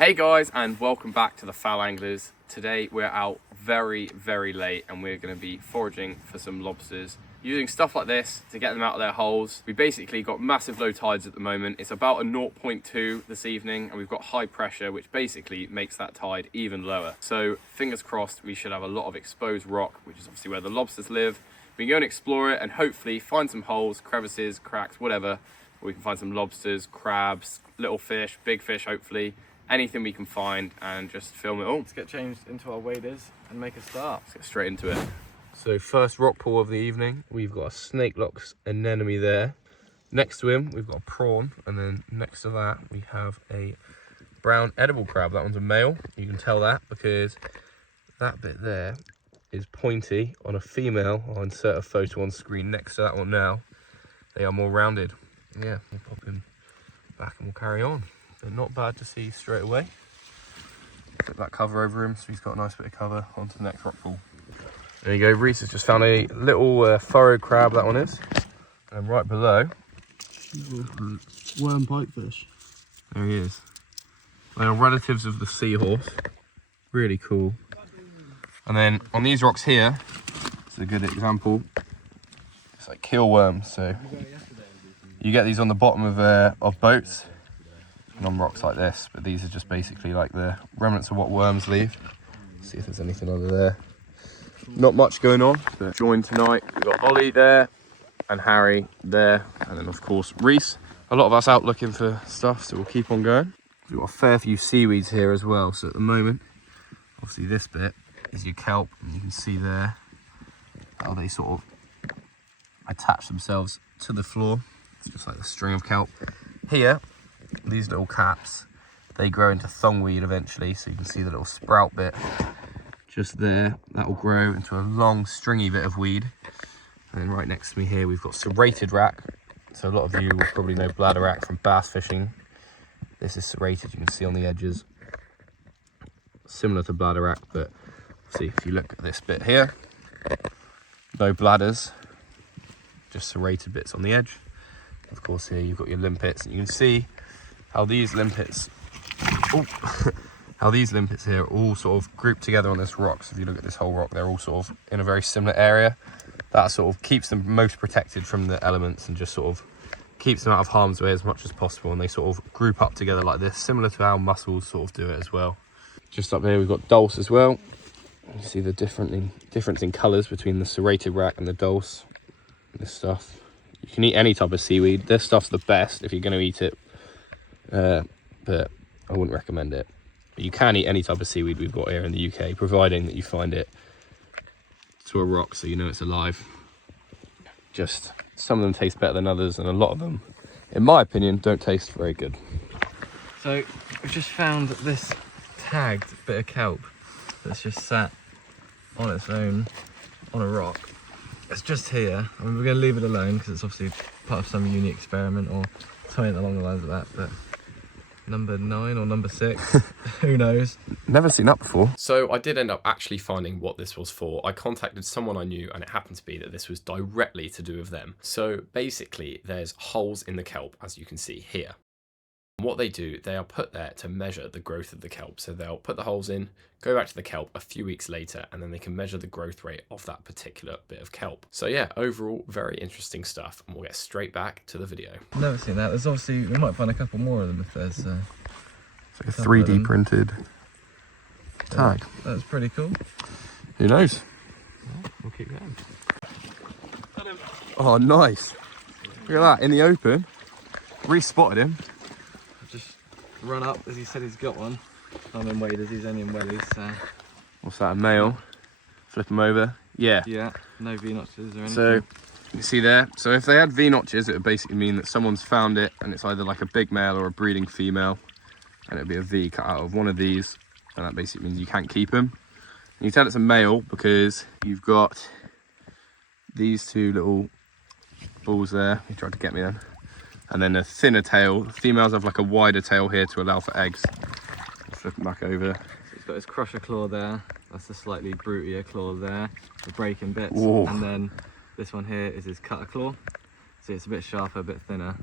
Hey guys, and welcome back to the Foul Anglers. Today we're out very late and we're going to be foraging for some lobsters using stuff like this to get them out of their holes. We basically got massive low tides at the moment. It's about a 0.2 this evening and we've got high pressure, which basically makes that tide even lower. So fingers crossed we should have a lot of exposed rock, which is obviously where the lobsters live. We can go and explore it and hopefully find some holes, crevices, cracks, whatever. We can find some lobsters, crabs, little fish, big fish hopefully. Anything we can find and just film it all. Let's get changed into our waders and make a start. Let's get straight into it. So first rock pool of the evening, we've got a snake locks anemone there. Next to him, we've got a prawn, and then next to that, we have a brown edible crab. That one's a male. You can tell that because that bit there is pointy on a female. I'll insert a photo on screen next to that one now. They are more rounded. Yeah, we'll pop him back and we'll carry on. They're not bad to see straight away. Put that cover over him so he's got a nice bit of cover onto the next rock pool. There you go, Reese has just found a little furrow crab, that one is. And right below, worm pipefish. there he is. They are relatives of the seahorse. Really cool. And then on these rocks here, it's a good example. It's like keel worms, so you get these on the bottom of boats. On rocks like this, but these are just basically like the remnants of what worms leave. See if there's anything under there. Not much going on, but joined tonight. We've got Ollie there and Harry there, and then of course Reese. A lot of us out looking for stuff, so we'll keep on going. We've got a fair few seaweeds here as well, so at the moment obviously this bit is your kelp, and you can see there how they sort of attach themselves to the floor. It's just like the string of kelp. Here these little caps, they grow into thongweed eventually, so you can see the little sprout bit just there. That will grow into a long stringy bit of weed. And then right next to me here we've got serrated rack. So a lot of you will probably know bladder rack from bass fishing. This is serrated, you can see on the edges, similar to bladder rack, but see if you look at this bit here, no bladders, just serrated bits on the edge. Of course here you've got your limpets, and you can see how these limpets, here are all sort of grouped together on this rock. So if you look at this whole rock, they're all sort of in a very similar area. That sort of keeps them most protected from the elements and just sort of keeps them out of harm's way as much as possible. And they sort of group up together like this, similar to how mussels sort of do it as well. Just up here we've got dulse as well. You see the difference in colours between the serrated rack and the dulse. This stuff, you can eat any type of seaweed. This stuff's the best if you're going to eat it. But I wouldn't recommend it. But you can eat any type of seaweed we've got here in the UK, providing that you find it to a rock so you know it's alive. Just some of them taste better than others, and a lot of them, in my opinion, don't taste very good. So we've just found this tagged bit of kelp that's just sat on its own on a rock. It's just here. I mean, we're going to leave it alone because it's obviously part of some unique experiment or something along the lines of that, but number 9 or number 6, who knows? Never seen that before. So I did end up actually finding what this was for. I contacted someone I knew and it happened to be that this was directly to do with them. So basically there's holes in the kelp, as you can see here. What they do, they are put there to measure the growth of the kelp. So they'll put the holes in, go back to the kelp a few weeks later, and then they can measure the growth rate of that particular bit of kelp. So yeah, overall, very interesting stuff, and we'll get straight back to the video. Never seen that. There's obviously, we might find a couple more of them if there's... It's like a 3D printed tag. That's pretty cool. Who knows? Yeah, we'll keep going. Oh, nice. Look at that, in the open. Reese spotted him. Just run up, as he said he's got one. I'm in waders, he's only in wellies, so... What's that, a male? Flip him over. Yeah. Yeah, no V-notches or anything. So, you see there? So if they had V-notches, it would basically mean that someone's found it, and it's either like a big male or a breeding female. And it'd be a V cut out of one of these, and that basically means you can't keep him. And you tell it's a male because you've got these two little balls there. He tried to get me then. And then a thinner tail. Females have like a wider tail here to allow for eggs. Flip him back over. So he's got his crusher claw there. That's the slightly brutier claw there, the breaking bits. Whoa. And then this one here is his cutter claw. See, it's a bit sharper, a bit thinner.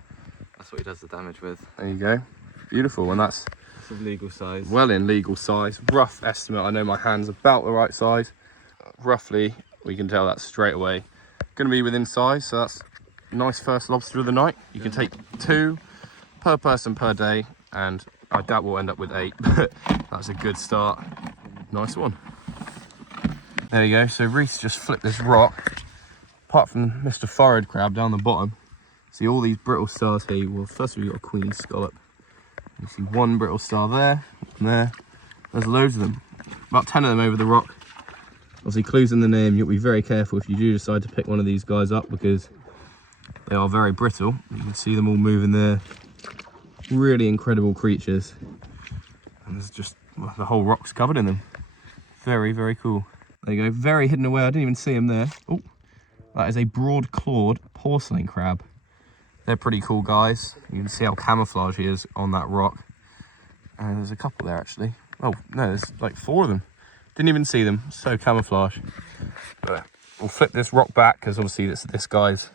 That's what he does the damage with. There you go. Beautiful. And that's It's of legal size. Well in legal size. Rough estimate, I know my hand's about the right size. Roughly, we can tell that straight away. Going to be within size, so that's nice first lobster of the night. You can take 2 per person per day, and I doubt we'll end up with 8, but that's a good start. Nice one. There you go, so Reese just flipped this rock. Apart from Mr. Foraged crab down the bottom, see all these brittle stars here. Well, first we've got a queen scallop. You see 1 brittle star there, and there. There's loads of them. About 10 of them over the rock. Obviously, clues in the name, you'll be very careful if you do decide to pick one of these guys up because they are very brittle. You can see them all moving there. Really incredible creatures. And there's just, well, the whole rock's covered in them. Very, very cool. There you go, very hidden away. I didn't even see him there. Oh, that is a broad-clawed porcelain crab. They're pretty cool guys. You can see how camouflage he is on that rock. And there's a couple there actually. Oh, no, there's like 4 of them. Didn't even see them, so camouflage. But we'll flip this rock back because obviously it's this guy's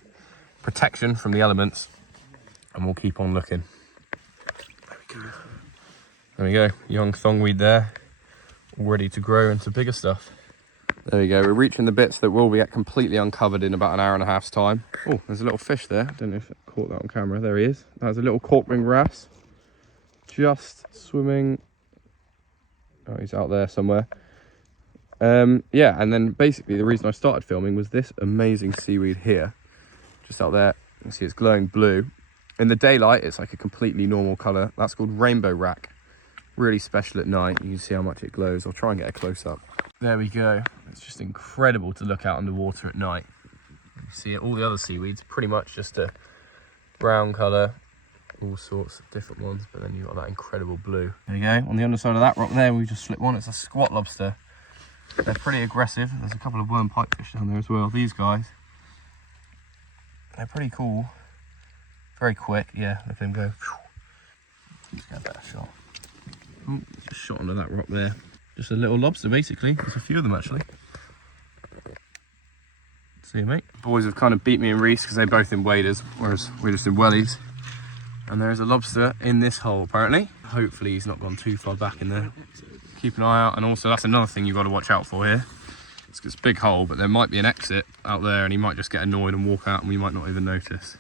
protection from the elements, and we'll keep on looking. There we go. There we go, young thongweed there, all ready to grow into bigger stuff. There we go, we're reaching the bits that will be completely uncovered in about an hour and a half's time. Oh, there's a little fish there. Don't know if I caught that on camera. There he is. That's a little cork ring wrasse, just swimming. Oh, he's out there somewhere. Yeah, and then basically the reason I started filming was this amazing seaweed here, just out there. You can see it's glowing blue. In the daylight, it's like a completely normal colour. That's called rainbow rack. Really special at night. You can see how much it glows. I'll try and get a close up. There we go. It's just incredible to look out underwater at night. You see all the other seaweeds, pretty much just a brown colour, all sorts of different ones, but then you've got that incredible blue. There you go. On the underside of that rock there, we just flipped one. It's a squat lobster. They're pretty aggressive. There's a couple of worm pipefish down there as well. These guys, they're pretty cool. Very quick. Yeah, look at them go. Let's get a better shot. Oh, just shot under that rock there. Just a little lobster, basically. There's a few of them, actually. See you, mate. Boys have kind of beat me in Reese because they're both in waders, whereas we're just in wellies. And there's a lobster in this hole, apparently. Hopefully he's not gone too far back in there. Keep an eye out, and also that's another thing you've got to watch out for here. It's a big hole, but there might be an exit out there and he might just get annoyed and walk out and we might not even notice.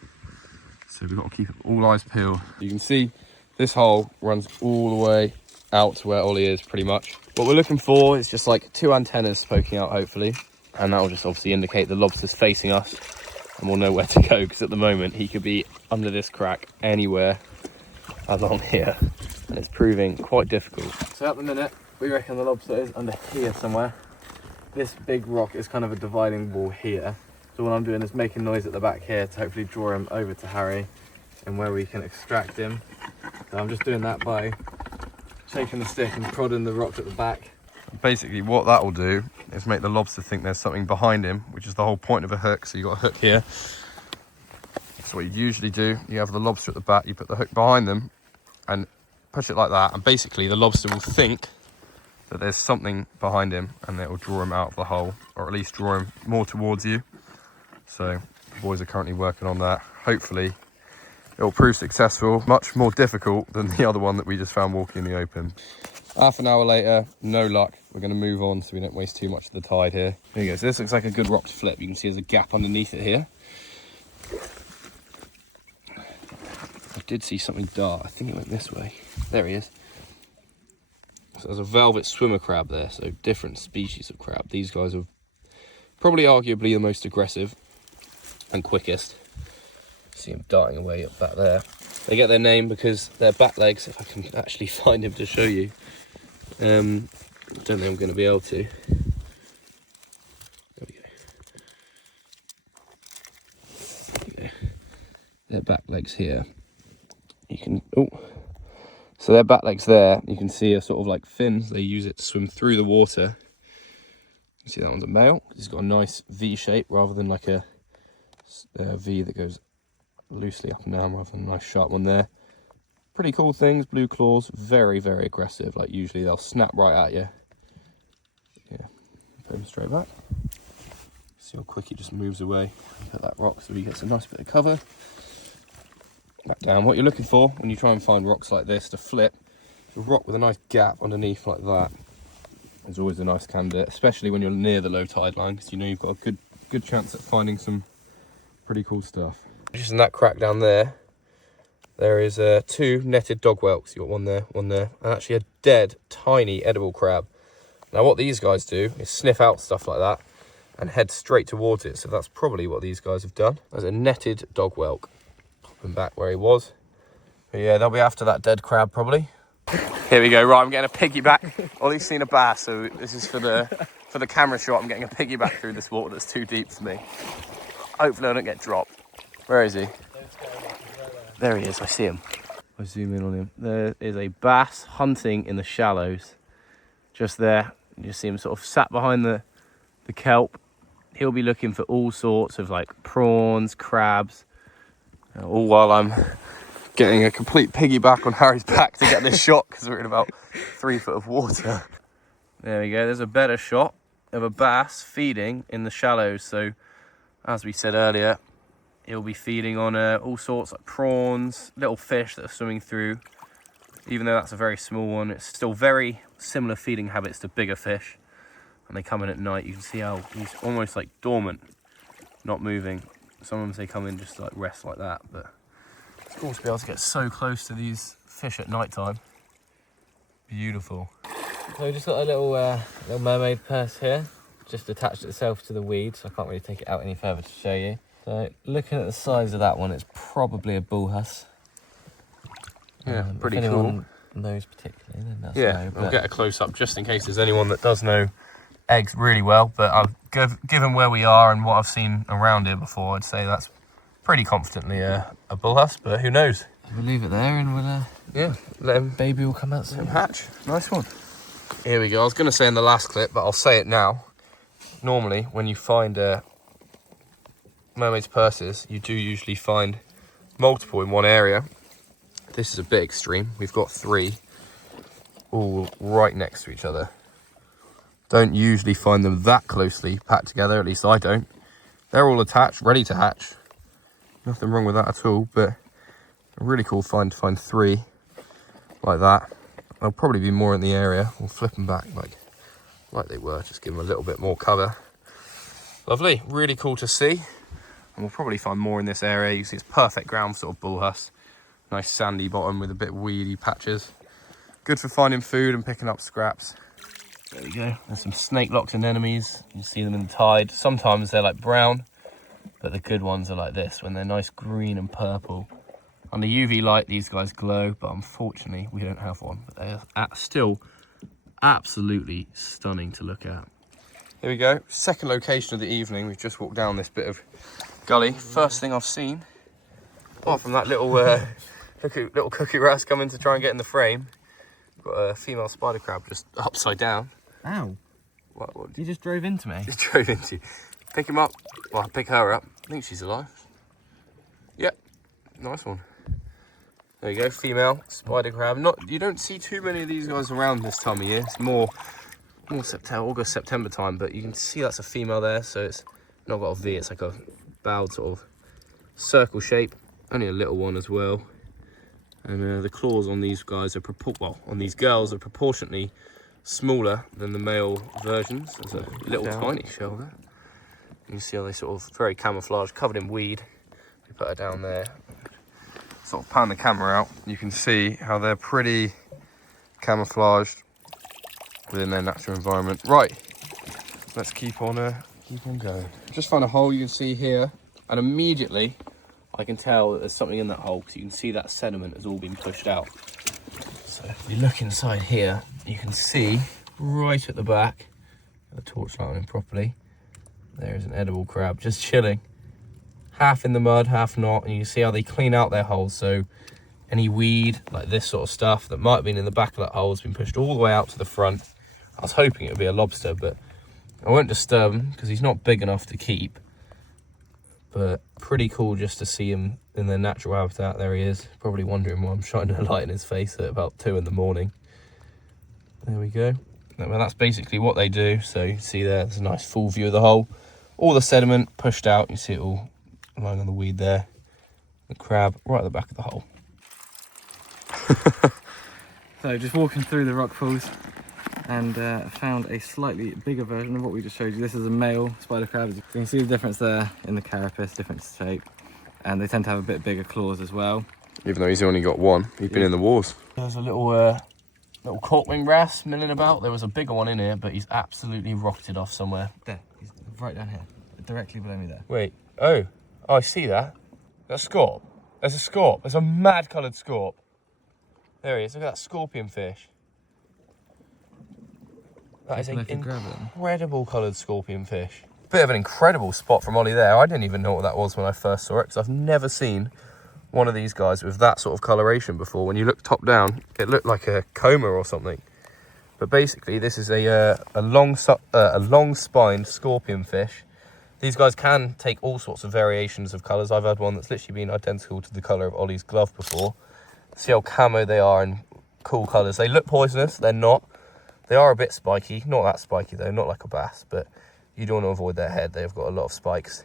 So we've got to keep all eyes peeled. You can see this hole runs all the way out to where Ollie is, pretty much. What we're looking for is just like 2 antennas poking out, hopefully. And that will just obviously indicate the lobster's facing us and we'll know where to go, because at the moment he could be under this crack anywhere along here. And it's proving quite difficult. So at the minute, we reckon the lobster is under here somewhere. This big rock is kind of a dividing wall here. So what I'm doing is making noise at the back here to hopefully draw him over to Harry and where we can extract him. So I'm just doing that by shaking the stick and prodding the rock at the back. Basically what that will do is make the lobster think there's something behind him, which is the whole point of a hook. So you've got a hook here. So what you usually do, you have the lobster at the back, you put the hook behind them and push it like that, and basically the lobster will think that there's something behind him and it will draw him out of the hole, or at least draw him more towards you. So the boys are currently working on that. Hopefully it will prove successful. Much more difficult than the other one that we just found walking in the open. Half an hour later, no luck. We're going to move on so we don't waste too much of the tide here. There you go. So this looks like a good rock to flip. You can see there's a gap underneath it here. I did see something dart. I think it went this way. There he is. So there's a velvet swimmer crab there. So different species of crab. These guys are probably arguably the most aggressive and quickest. See him darting away up back there. They get their name because their back legs, if I can actually find him to show you. I don't think I'm going to be able to. There we go. Their back legs here. You can, so their back legs there, you can see are sort of like fins. They use it to swim through the water. You see that one's a male. He's got a nice V shape rather than like a V that goes loosely up and down, rather than a nice sharp one there. Pretty cool things, blue claws, very, very aggressive. Like usually they'll snap right at you. Yeah, put him straight back. See how quick he just moves away. Put that rock so he gets a nice bit of cover. Back down. What you're looking for when you try and find rocks like this to flip A rock with a nice gap underneath like that is always a nice candidate, especially when you're near the low tide line, because you know you've got a good chance at finding some pretty cool stuff. Just in that crack down there, there is 2 netted dog whelks. You got one there, and actually a dead, tiny edible crab. Now what these guys do is sniff out stuff like that and head straight towards it. So that's probably what these guys have done. There's a netted dog whelk. Popping back where he was. But yeah, they'll be after that dead crab probably. Here we go. Right, I'm getting a piggyback. Ollie's seen a bass, so this is for the camera shot. I'm getting a piggyback through this water that's too deep for me. Hopefully I don't get dropped. Where is he? There he is. I see him. I zoom in on him. There is a bass hunting in the shallows. Just there. You see him sort of sat behind the kelp. He'll be looking for all sorts of like prawns, crabs, all while I'm getting a complete piggyback on Harry's back to get this shot because we're in about 3 foot of water. There we go. There's a better shot of a bass feeding in the shallows. So as we said earlier, he'll be feeding on all sorts like prawns, little fish that are swimming through. Even though that's a very small one, it's still very similar feeding habits to bigger fish. And they come in at night. You can see how he's almost like dormant, not moving. Sometimes they come in just like rest like that, but it's cool to be able to get so close to these fish at night time. Beautiful. So we just got a little mermaid purse here, just attached itself to the weed, so I can't really take it out any further to show you. So looking at the size of that one, it's probably a bullhuss. Yeah, pretty if cool. anyone knows particularly, then that's Yeah, no, I'll get a close up just in case there's anyone that does know eggs really well. But given where we are and what I've seen around here before, I'd say that's pretty confidently a bullhuss. But who knows? We'll leave it there and we'll Yeah, let him baby will come out soon. hatch. Nice one. Here we go. I was going to say in the last clip, but I'll say it now. Normally, when you find mermaid's purses, you do usually find multiple in one area. This is a bit extreme. We've got 3 all right next to each other. Don't usually find them that closely packed together, at least I don't. They're all attached, ready to hatch. Nothing wrong with that at all, but a really cool find to find 3 like that. There'll probably be more in the area. We'll flip them back like they were, just give them a little bit more cover. Lovely, really cool to see. And we'll probably find more in this area. You see it's perfect ground for sort of bullhuss. Nice sandy bottom with a bit weedy patches. Good for finding food and picking up scraps. There we go. There's some snake-locked anemones. You see them in the tide. Sometimes they're like brown, but the good ones are like this, when they're nice green and purple. Under UV light, these guys glow, but unfortunately, we don't have one. But they are still absolutely stunning to look at. Here we go. Second location of the evening. We've just walked down this bit of gully. First thing I've seen, apart from that little little cookie ras coming to try and get in the frame, got a female spider crab just upside down. Ow. What You just drove into me. you drove into? Pick him up. Well, pick her up. I think she's alive. Yep. Nice one. There you go, female spider crab. You don't see too many of these guys around this time of year. It's more September, August, September time, but you can see that's a female there, so it's not got a V, it's like a bowed sort of circle shape. Only a little one as well. And the claws on these guys are on these girls are proportionately smaller than the male versions. There's a little tiny shell there. You can see how they sort of very camouflaged, covered in weed. We put her down there. Sort of pan the camera out. You can see how they're pretty camouflaged within their natural environment. Right, let's keep on going. Just found a hole you can see here, and immediately I can tell that there's something in that hole because you can see that sediment has all been pushed out. So if we look inside here, you can see right at the back, the torch lighting properly, there is an edible crab just chilling, half in the mud, half not, and you can see how they clean out their holes. So any weed, like this sort of stuff that might have been in the back of that hole has been pushed all the way out to the front. I was hoping it would be a lobster, but I won't disturb him because he's not big enough to keep. But pretty cool just to see him in their natural habitat. There he is, probably wondering why I'm shining a light in his face at about 2 in the morning. There we go. Well, that's basically what they do. So you can see there's a nice full view of the hole. All the sediment pushed out. You see it all lying on the weed there. The crab right at the back of the hole. So just walking through the rock pools and found a slightly bigger version of what we just showed you. This is a male spider crab. You can see the difference there in the carapace, different shape. And they tend to have a bit bigger claws as well. Even though he's only got one, he's been in the wars. There's a little little cork-wing wrasse milling about. There was a bigger one in here, but he's absolutely rocketed off somewhere. There, he's right down here, directly below me there. Wait, oh, I see that. That's a scorp. There's a scorp. There's a mad coloured scorp. There he is. Look at that scorpion fish. That is an incredible coloured scorpion fish. Bit of an incredible spot from Ollie there. I didn't even know what that was when I first saw it, because I've never seen one of these guys with that sort of coloration before. When you look top down, it looked like a coma or something. But basically, this is a long-spined scorpion fish. These guys can take all sorts of variations of colours. I've had one that's literally been identical to the colour of Ollie's glove before. See how camo they are in cool colours. They look poisonous, they're not. They are a bit spiky, not that spiky though, not like a bass, but you don't want to avoid their head. They've got a lot of spikes.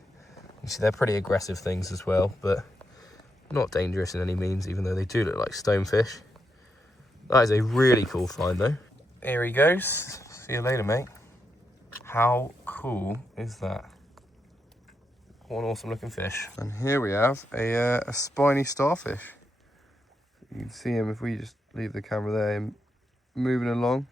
You see, they're pretty aggressive things as well, but not dangerous in any means, even though they do look like stonefish. That is a really cool find though. Here he goes. See you later, mate. How cool is that? What an awesome looking fish. And here we have a spiny starfish. You can see him if we just leave the camera there, him moving along.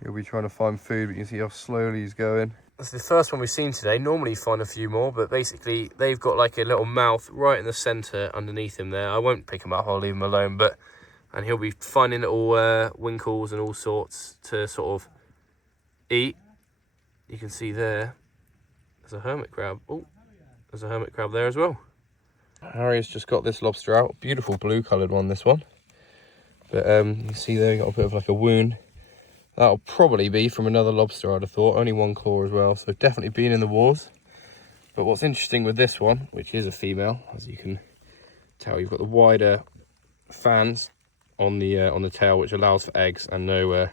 He'll be trying to find food, but you can see how slowly he's going. That's the first one we've seen today. Normally you find a few more, but basically they've got like a little mouth right in the centre underneath him there. I won't pick him up, I'll leave him alone, and he'll be finding little winkles and all sorts to sort of eat. You can see there, there's a hermit crab. Oh, there's a hermit crab there as well. Harry's just got this lobster out. Beautiful blue coloured one, this one. But you see there, got a bit of like a wound. That'll probably be from another lobster, I'd have thought. Only one claw as well, so definitely been in the wars. But what's interesting with this one, which is a female, as you can tell, you've got the wider fans on the tail, which allows for eggs and no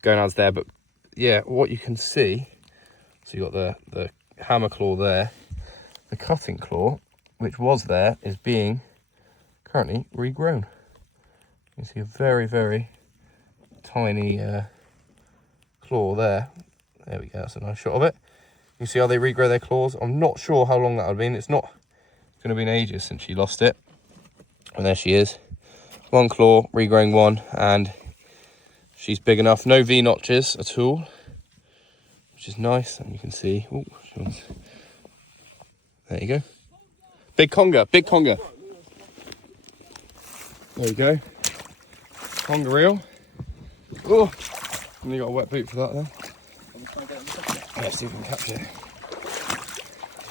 gonads there. But yeah, what you can see, so you've got the hammer claw there. The cutting claw, which was there, is being currently regrown. You can see a very, very tiny claw there. There we go, that's a nice shot of it. You see how they regrow their claws. I'm not sure how long that would have been. It's going to have been ages since she lost it. And there she is. One claw, regrowing one, and she's big enough. No V notches at all, which is nice. And you can see, oh, there you go. Big conger, big conger. There you go. Conger reel. Oh, and you got a wet boot for that there. Let's see if we can catch it.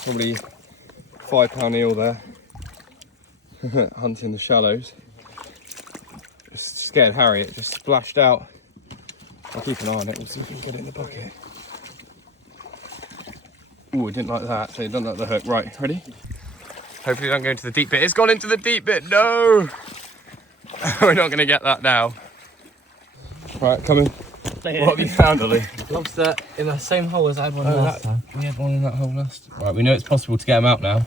Probably £5 eel there. Hunting the shallows. Just scared Harry, it just splashed out. I'll keep an eye on it, we'll see if we can get it in the bucket. Ooh, I didn't like that, so you don't like the hook. Right, ready? Hopefully don't go into the deep bit. It's gone into the deep bit, no! We're not gonna get that now. Right, come in. What have you found, Ollie? Lobster in the same hole as I had one last time. We had one in that hole last. Right, we know it's possible to get them out now.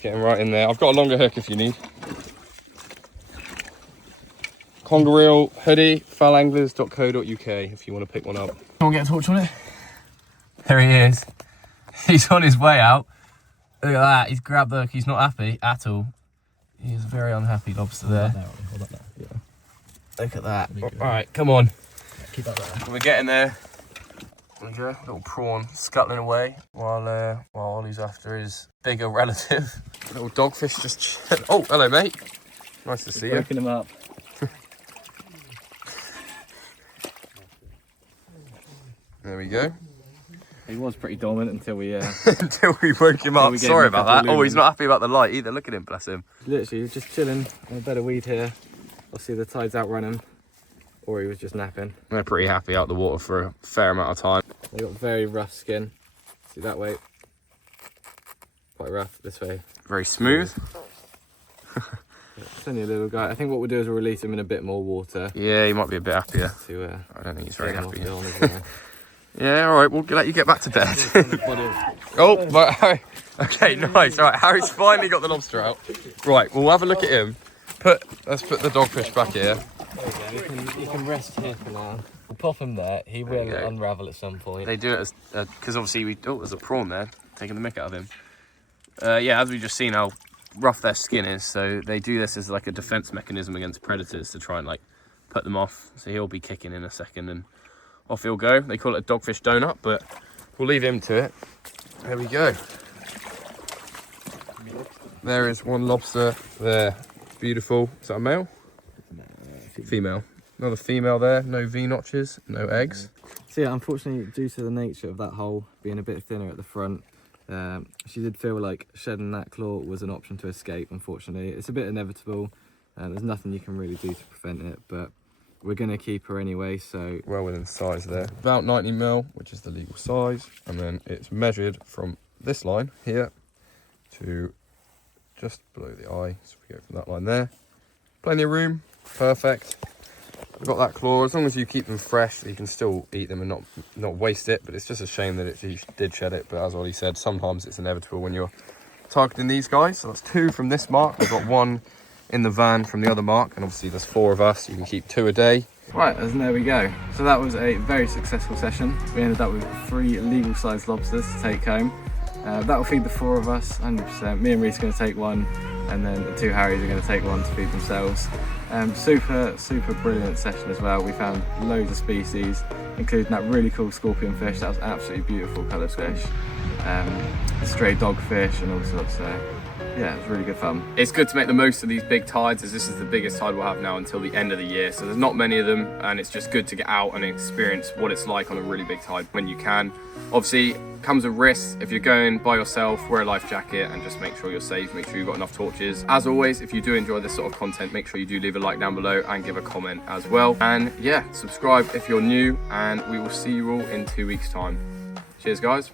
Get them right in there. I've got a longer hook if you need. Conger reel hoodie, falanglers.co.uk if you want to pick one up. Someone get a torch on it? There he is. He's on his way out. Look at that, he's grabbed the hook. He's not happy at all. He's a very unhappy lobster there. Hold that there. Yeah. Look at that. Alright, come on. Keep that there. We're getting there. There we go. Little prawn scuttling away while Ollie's after his bigger relative. Little dogfish just chilling. Oh, hello, mate. Nice to see you. Breaking him up. There we go. He was pretty dormant until we until we woke him up. Sorry about that. Oh, he's not happy about the light either. Look at him, bless him. Literally, he was just chilling on a bed of weed here. Obviously the tide's outrun him, or he was just napping. They're pretty happy out the water for a fair amount of time. They got very rough skin. See that way? Quite rough this way. Very smooth. It's only a little guy. I think what we'll do is we'll release him in a bit more water. Yeah, he might be a bit happier. I don't think he's very happy. Yeah, all right, we'll let you get back to bed. Oh, but Harry. Okay, nice. All right, Harry's finally got the lobster out. Right, we'll have a look at him. put the dogfish back here. There we go. You can rest here for now. We'll pop him there. He will unravel at some point. They do it as because obviously there's a prawn there, taking the mick out of him. Yeah, as we just seen how rough their skin is, so they do this as like a defense mechanism against predators to try and like put them off. So he'll be kicking in a second and off he'll go. They call it a dogfish donut, but we'll leave him to it. There we go. There is one lobster there. Beautiful. Is that a male? Female. Another female there. No V notches, no eggs. So yeah, unfortunately, due to the nature of that hole being a bit thinner at the front, she did feel like shedding that claw was an option to escape. Unfortunately, it's a bit inevitable, and there's nothing you can really do to prevent it. But we're gonna keep her anyway. So well within size there. About 90mm, which is the legal size, and then it's measured from this line here to just below the eye. So we go from that line there. Plenty of room. Perfect. We've got that claw. As long as you keep them fresh, you can still eat them and not waste it. But it's just a shame that she did shed it. But as Ollie said, sometimes it's inevitable when you're targeting these guys. So that's 2 from this mark. We've got 1 in the van from the other mark, and obviously there's 4 of us. You can keep 2 a day. right, and there we go. So that was a very successful session. We ended up with 3 legal sized lobsters to take home. That will feed the 4 of us, 100%. Me and Reese are going to take 1, and then the 2 Harrys are going to take 1 to feed themselves. Super brilliant session as well. We found loads of species, including that really cool scorpion fish. That was absolutely beautiful coloured fish. The stray dogfish and all sorts. So yeah, it was really good fun. It's good to make the most of these big tides, as this is the biggest tide we'll have now until the end of the year. So there's not many of them, and it's just good to get out and experience what it's like on a really big tide when you can. Obviously, comes with risks. If you're going by yourself, wear a life jacket and just make sure you're safe. Make sure you've got enough torches. As always, if you do enjoy this sort of content, make sure you do leave a like down below and give a comment as well. And yeah, subscribe if you're new, and we will see you all in 2 weeks' time. Cheers, guys.